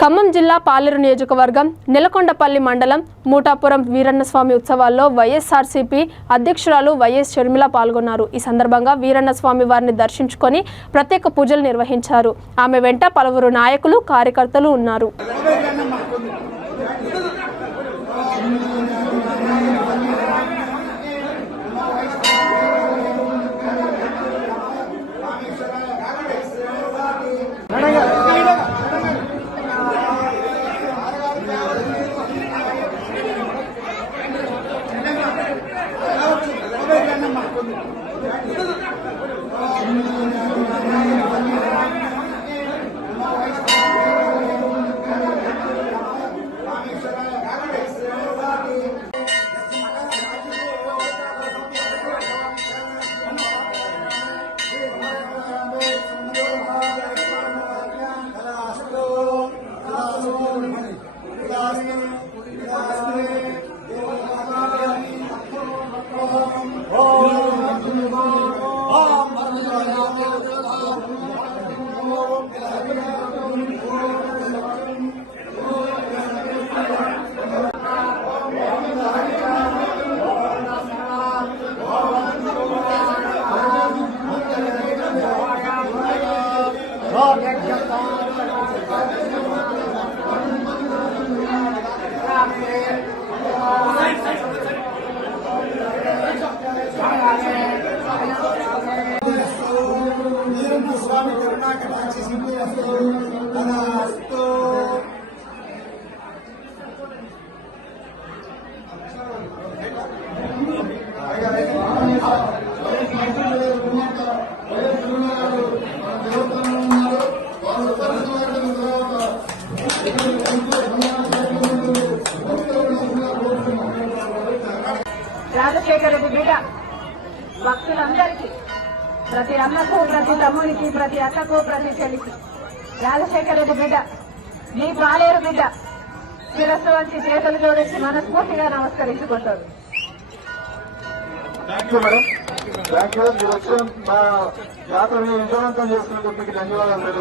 ఖమ్మం జిల్లా పాలేరు నియోజకవర్గం నెలకొండపల్లి మండలం మూటాపురం వీరన్నస్వామి ఉత్సవాల్లో వైఎస్ఆర్సీపీ అధ్యక్షురాలు వైఎస్ షర్మిల పాల్గొన్నారు. ఈ సందర్భంగా వీరన్నస్వామి వారిని దర్శించుకొని ప్రత్యేక పూజలు నిర్వహించారు. ఆమె వెంట పలువురు నాయకులు కార్యకర్తలు ఉన్నారు. स्वामी करुणा कटाक्ष सिंधु तदास्तु రాజశేఖర రెడ్డి బిడ్డ భక్తులందరికీ ప్రతి అన్నకు ప్రతి తమ్మునికి ప్రతి అక్కకు ప్రతి చెల్లికి రాజశేఖర రెడ్డి బిడ్డ మీ పాలేరు బిడ్డ శిరస్సు వంచి చేతులు జోడించి మనస్ఫూర్తిగా నమస్కరించుకుంటారు. జాతరని విజయవంతం చేసుకున్నందుకు ధన్యవాదాలు.